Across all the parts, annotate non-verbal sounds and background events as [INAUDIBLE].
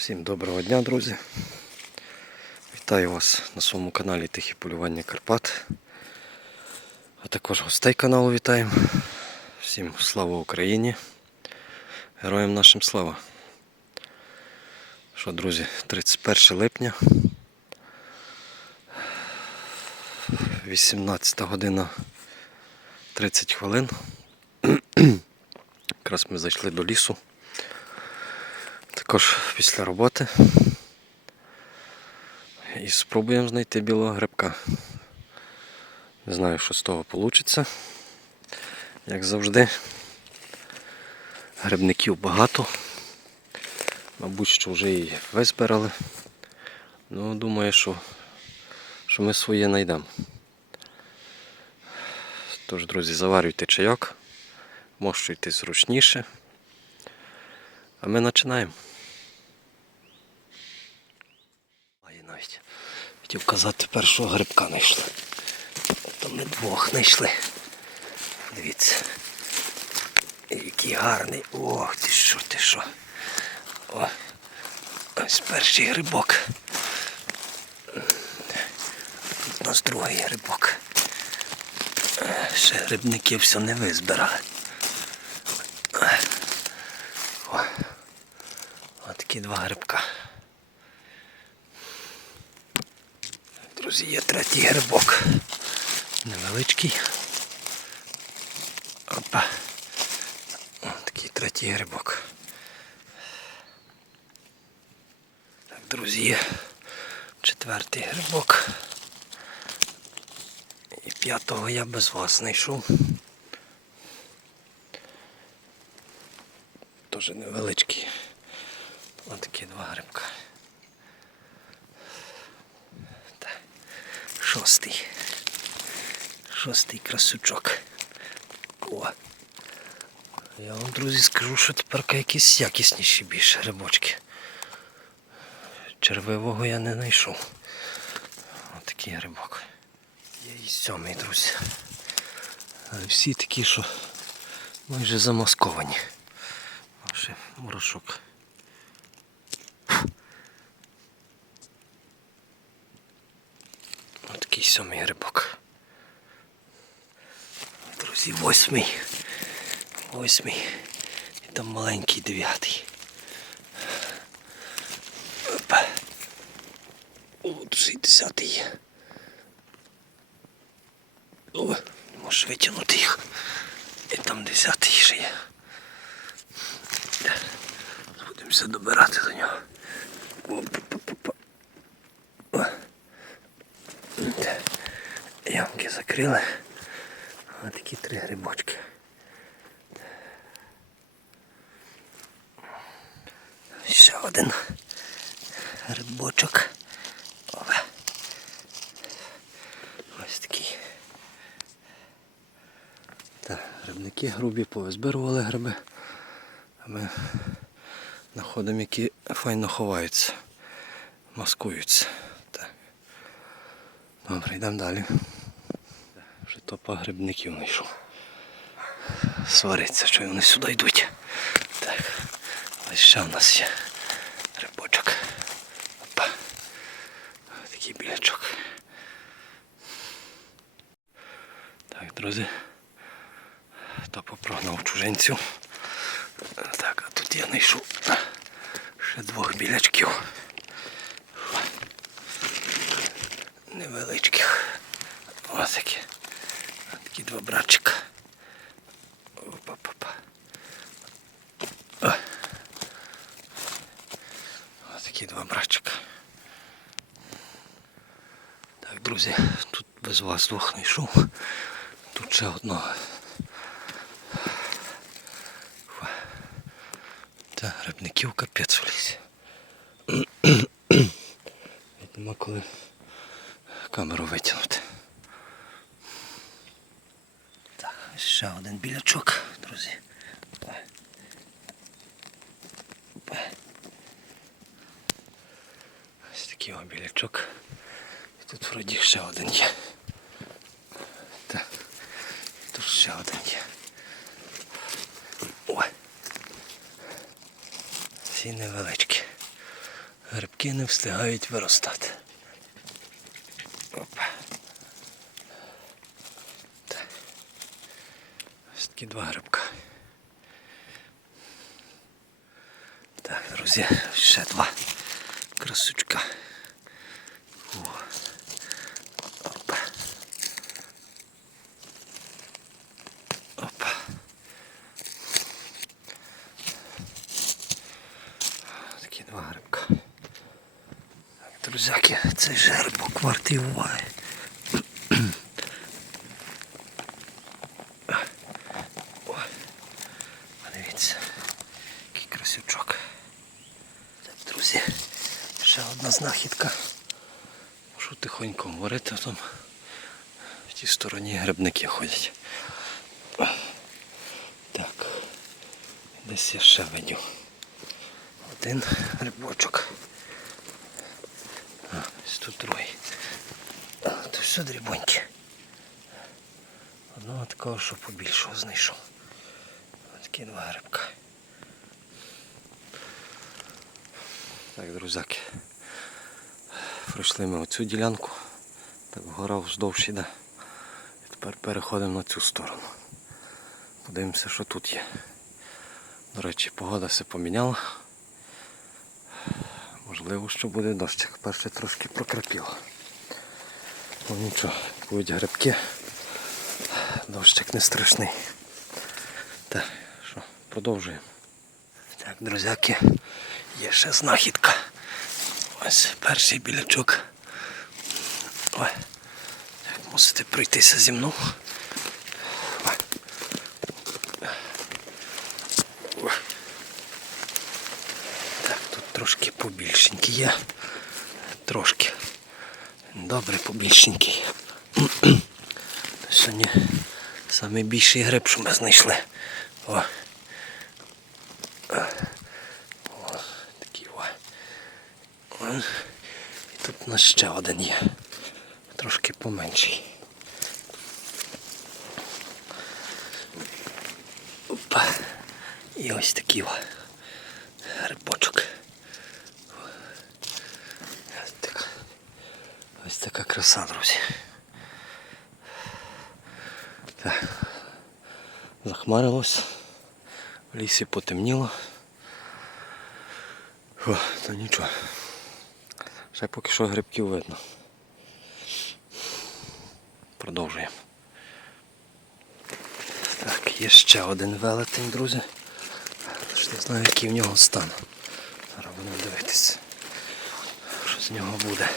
Всім доброго дня, друзі. Вітаю вас на своєму каналі Тихі полювання Карпат. А також гостей каналу вітаємо. Всім слава Україні. Героям нашим слава. Що, друзі, 31 липня. 18 година 30 хвилин. Якраз ми зайшли до лісу. Також після роботи. І спробуємо знайти білого грибка. Не знаю, що з того вийде. Як завжди. Грибників багато. Мабуть, що вже і визбирали. Ну, думаю, що, що ми своє знайдемо. Тож, друзі, заварюйте чайок, мощуйте зручніше. А ми починаємо. А я навіть хотів казати, першого грибка знайшли. То ми двох знайшли. Дивіться. Який гарний. Ох, ти що, ти що. О, ось перший грибок. Тут у нас другий грибок. Ще грибники все не визбирали. О, такі два грибка. Друзі, є третій грибок. Невеличкий. Опа. Такий третій грибок. Так, друзі, четвертий грибок. І п'ятого я без вас знайшов. Теж невеличкий. Ось такі два грибка. Шостий. Шостий красучок. О. Я вам, друзі, скажу, що тепер якісь якісніші більше грибочки. Червивого я не знайшов. Ось такий грибок. Є і сьомий, друзі. Всі такі, що майже замасковані. Ще мурашок. Такий сьомий грибок. Друзі, восьмий. Восьмий. І там маленький дев'ятий. Опа. О, тут і десятий. О, можеш витягнути їх. І там десятий ще є. Будемося добирати до нього. Оп-па-па-па. О. Те. Ямки закрили. Ось такі три грибочки. Ще один грибочок. Ове. Ось такий. Так, грибники грубі повизбирували гриби. А ми знаходимо, які файно ховаються, маскуються. Так. Добре, йдемо далі. Вже топа грибників знайшов. Свариться, що вони сюди йдуть. Так. Ось ще у нас є грибочок. Опа. Такий білячок. Так, друзі. Топа прогнав чужинцю. Так, а тут я знайшов ще двох білячків. Невеличких. Ось такі. Такі два братчика. Опа-па-па. О. Ось такі два братчика. Так, друзі, тут без вас двох знайшов. Тут ще одного. Та грибників капець в лісі. От Нема коли камеру витягнути. Так, ось ще один білячок, друзі. Опа. Опа. Ось такий о білячок. І тут вроді ще один є. Так. Тут ще один є. Ой. Ці невеличкі. Грибки не встигають виростати. Опа. Так. Ось такі два грибка. Так, друзі, ще два красучка. О. Опа. Опа. Такі два грибка. Так, друзяки, цей же грибок вартий уваги. Подивіться, який красючок. Друзі, ще одна знахідка. Можу тихонько говорити, там в тій стороні грибники ходять. Так, десь я ще видів. Один грибочок. Тут. А, то все дрібоньке. Одного такого, що побільшого знайшов. Ось Такі два грибка. Так, друзяки. Пройшли ми оцю ділянку. Так гора вздовж іде. І тепер переходимо на цю сторону. Подивимося, що тут є. До речі, погода все поміняла. Можливо, що буде дощик. Перше трошки прокрапіло. Ну нічого, будуть грибки. Дощик не страшний. Так, що, продовжуємо. Так, друзяки, є ще знахідка. Ось перший білячок. Ой. Так, мусите пройтися зі мною. Ой. Ой. Так, тут трошки побільшенький є. Трошки. Добре побільшенький. Сьогодні найбільший гриб, що ми знайшли. О. О, такий о. О. І тут у нас ще один є. Трошки поменший. Опа. І ось такий о. Грибочок. Ось така, ось така краса, друзі. Так. Захмарилось. В лісі потемніло. О, то нічого. Ще поки що грибків видно. Продовжуємо. Так, є ще один велетень, друзі. Тож не знаю, який в нього стан. Зараз будемо дивитися. Що з нього буде.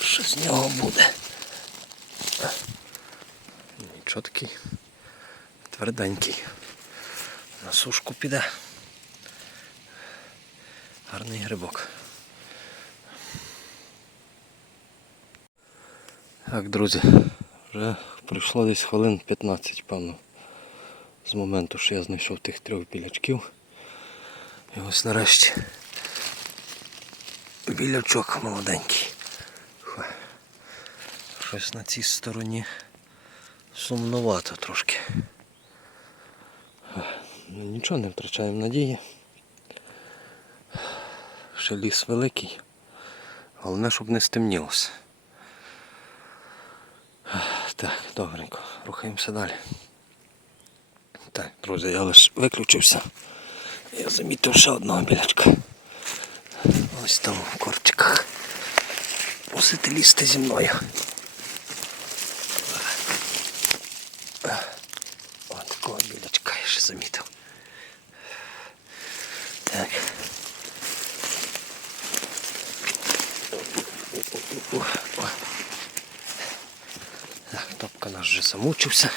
Що з нього буде? Нічого такий тверденький. На сушку піде. Гарний грибок. Так, друзі, вже пройшло десь хвилин 15, певно, з моменту, що я знайшов тих трьох білячків. І ось нарешті білячок молоденький. Щось на цій стороні сумнувато трошки. Ну, нічого, не втрачаємо надії. Ще ліс великий. Головне, щоб не стемнілося. Так, добренько, рухаємося далі. Так, друзі, я лише виключився. Я замітив ще одного білячка. Ось там в корчиках. Мусите лізти зі мною. От такого білячка я ще замітив. Так. О, о. Так, топка наш вже замучився.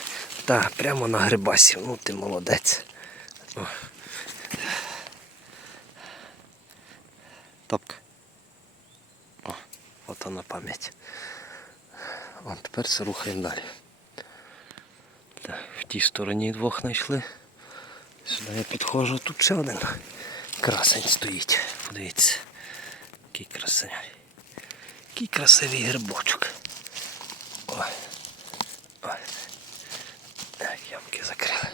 Та, прямо на грибасі. Ну ти молодець. Топка. О, от на пам'ять. О, тепер рухаємо далі. Так, в тій стороні двох знайшли. Сюди я підходжу, тут ще один красень стоїть. Подивіться. Який красень. Який красивий грибочок. Ой. Ой. Так, ямки закрили.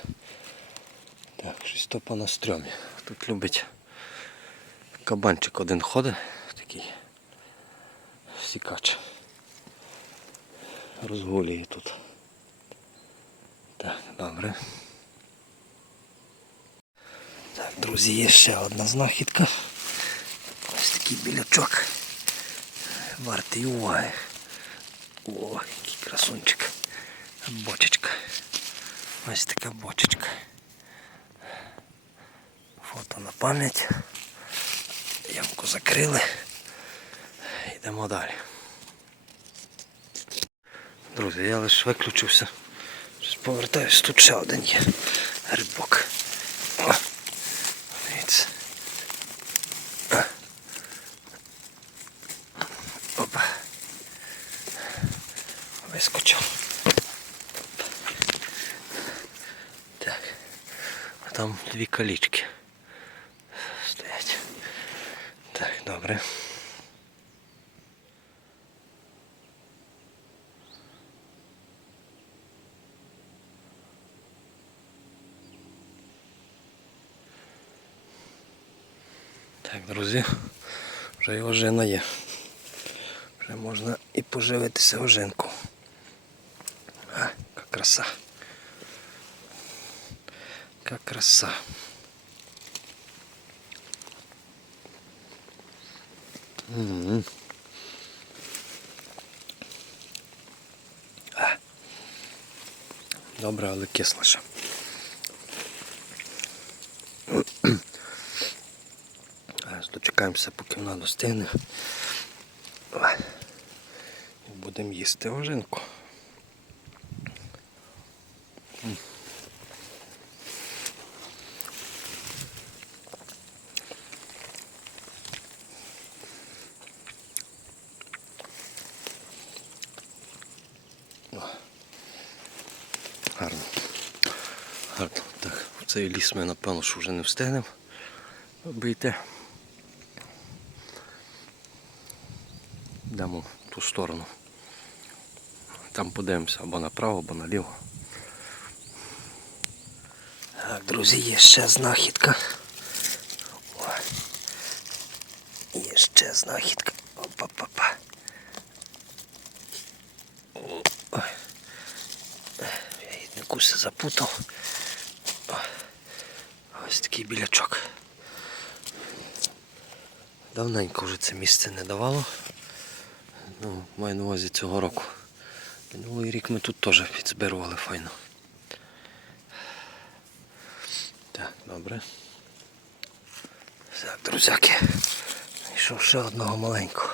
Так, щось то по настрьомі. Тут любить кабанчик один ходить, такий сікач. Розгулює тут. Так, добре. Так, друзі, є ще одна знахідка. Ось такий білячок. Вартий уваги. О, який красунчик. Бочечка. Ось така бочечка. Фото на пам'ять. Ямку закрили. Йдемо далі. Друзі, я лише виключився. Щось повертаюсь, тут ще один є дивіться. Опа. Вискочив. Так. А там дві калічки стоять. Так, добре. Так, друзі, вже і ожина є. Вже можна і поживитися ожинку. А, яка краса. Яка краса. Добре, але кисло ще. [CLEARS THROAT] Дочекаємося, поки вона достигне. Будемо їсти ожинку. М. О. Гарно. Гарно. Так, в цей ліс ми напевно, що вже не встигнемо обійти. Йдемо в ту сторону. Там подивимося або направо, або наліво. Так, друзі, є ще знахідка. О, Є ще знахідка. Опа-па-па. Я гідникуся запутав. Такий білячок. Давненько вже це місце не давало. Ну, маю на увазі цього року. Минулий рік ми тут теж підзбирували файно. Так, добре. Так, друзяки. Знайшов ще одного маленького.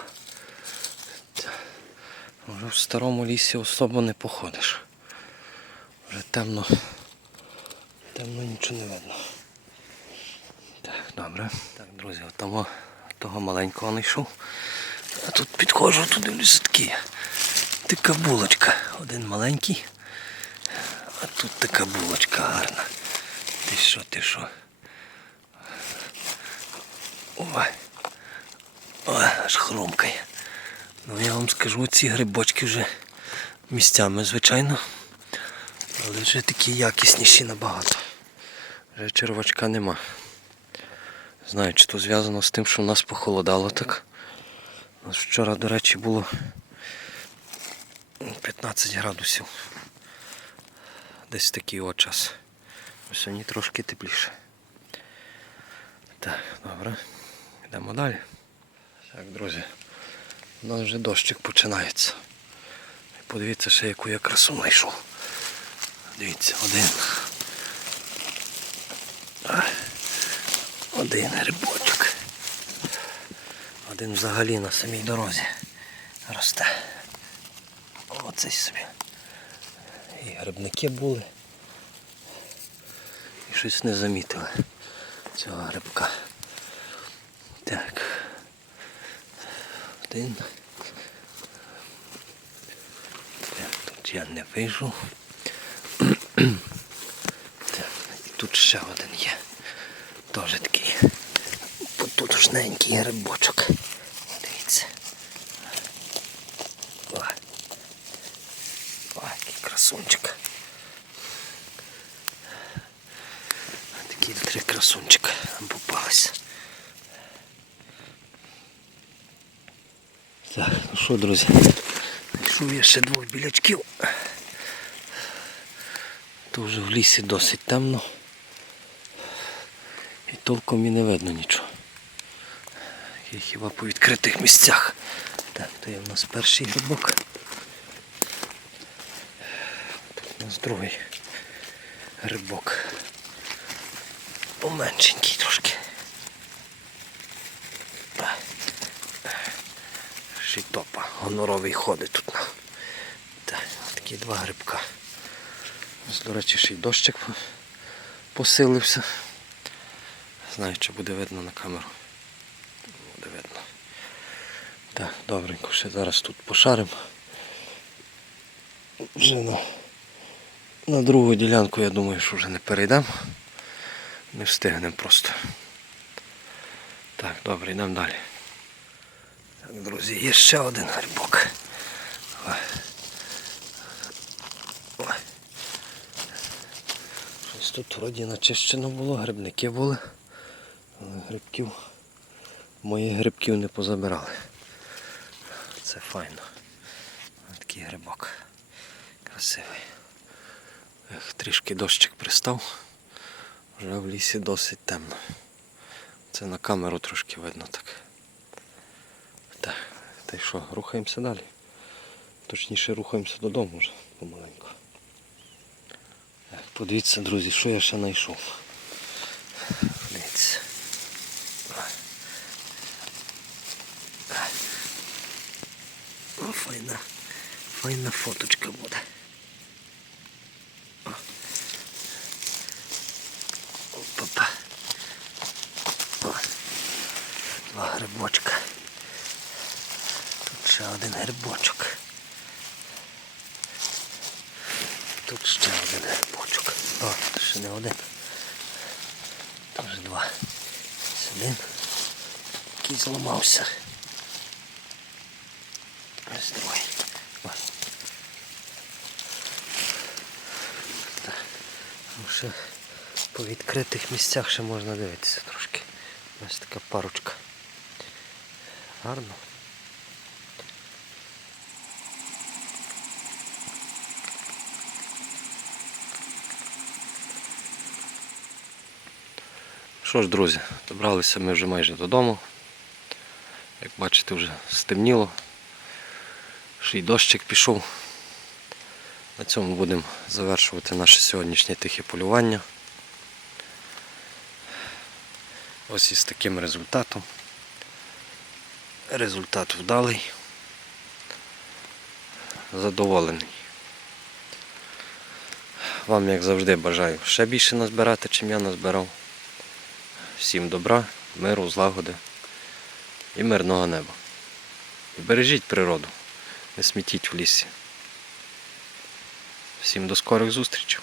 Вже в старому лісі особо не походиш. Вже темно. Темно нічого не видно. Добре. Так, друзі, от того, того маленького знайшов. А тут підходжу, тут дивлюся такі. Така булочка. Один маленький. А тут така булочка гарна. Ти що, ти що? Ой. Ой, аж хрумкає. Ну я вам скажу, ці грибочки вже місцями, звичайно. Але вже такі якісніші набагато. Вже червачка нема. Знаю, чи то зв'язано з тим, що в нас похолодало так. У нас вчора, до речі, було 15 градусів. Десь такий от час. Сьогодні трошки тепліше. Так, добре. Йдемо далі. Так, друзі. У нас вже дощик починається. Подивіться ще яку я красу знайшов. Дивіться, один. Один грибочок. Один взагалі на самій дорозі росте. Оцей собі. І грибники були. І щось не замітили цього грибка. Так. Один. Так, тут я не вийшов. [CLEARS THROAT] Так, і тут ще один є. Теж такий потужненький грибочок. Дивіться. О, який красунчик. Такий три красунчика нам попалися. Так, ну що, друзі, знайшов я ще двох білячків. То вже в лісі досить темно. І толком і не видно нічого. Є хіба по відкритих місцях. Так, то є в нас перший грибок. Тут у нас другий грибок. Поменшенький трошки. Так. Шитопа. Гоноровий ходить тут. Так, такі два грибка. Ось, до речі, ще й дощик посилився. Знаю, чи буде видно на камеру. Буде видно. Так, добренько, ще зараз тут пошаримо. Вже на, на другу ділянку я думаю, що вже не перейдемо. Не встигнемо просто. Так, добре, йдемо далі. Так, друзі, є ще один грибок. Ой. Тут вроді начищено було, грибники були. Грибків, моїх грибків не позабирали. Це файно. Такий грибок. Красивий. Ех, трішки дощик пристав. Вже в лісі досить темно. Це на камеру трошки видно так. Так, та й що, рухаємося далі. Точніше рухаємося додому вже помаленьку. Подивіться, друзі, що я ще знайшов. Дивіться. О, файна, файна фоточка буде. О. Опа-па. О. Два грибочка. Тут ще один грибочок. Тут ще один грибочок. О, ще не один. Теж два. Ось один. Зламався. Ось другий. Ще по відкритих місцях ще можна дивитися трошки. Ось така парочка. Гарно. Що ж, друзі, добралися ми вже майже додому. Бачите, вже стемніло. Ще й дощик пішов. На цьому будемо завершувати наше сьогоднішнє тихе полювання. Ось із таким результатом. Результат вдалий. Задоволений. Вам, як завжди, бажаю ще більше назбирати, чим я назбирав. Всім добра, миру, злагоди і мирного неба. І бережіть природу, не смітіть в лісі. Всім до скорих зустрічей.